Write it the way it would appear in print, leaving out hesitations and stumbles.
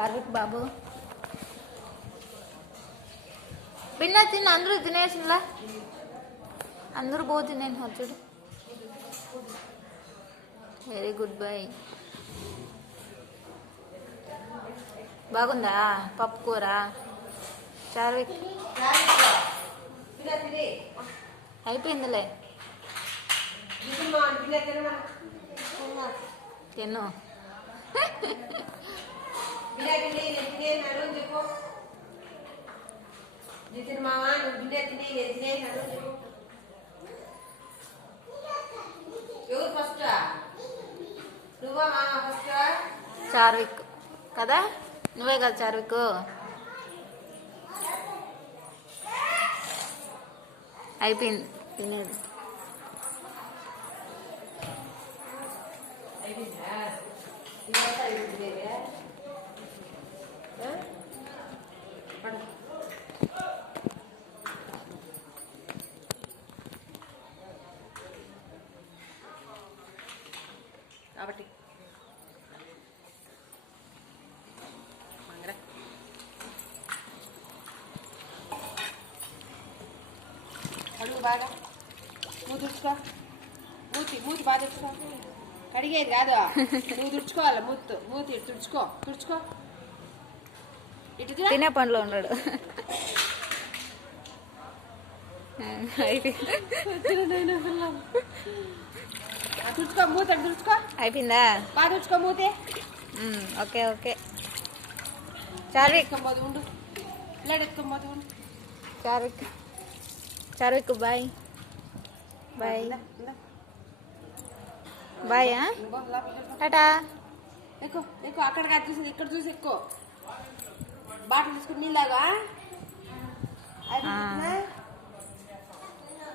చార్విక్ బాబు పిల్ల తిన్న అందరూ తినేసిందా అందరూ బాగా తినేసి వచ్చాడు వెరీ గుడ్ బాయ్ బాగుందా పప్పు కూర చార్విక్ అయిపోయిందిలే తిను చార్విక్ కదా నువ్వే కదా చార్విక్ అయిపోయింది తినేది కాబట్టి అడుగు బాగా మూతి తుడుచుకో మూతి బాగా తుడుచుకో కడిగేది కాదు నువ్వు తుడుచుకోవాలి మూతి తుడుచుకో ఇటు తినే పనిలో ఉన్నాడు తుడుచుకో మూతి తుడుచుకో అయిపోయిందా బాగా తుడుచుకో మూతి ఓకే ఓకే చార్విక్ ఉండు పిల్లడు ఎత్తుకోబోదు ఉండు చార్విక్ బాయ్ బాయ్ బాయ్ టాటా ఎక్కువ అక్కడ కాదు చూసేది ఇక్కడ చూసి ఎక్కువ బాటిల్ తీసుకుని నీళ్ళగా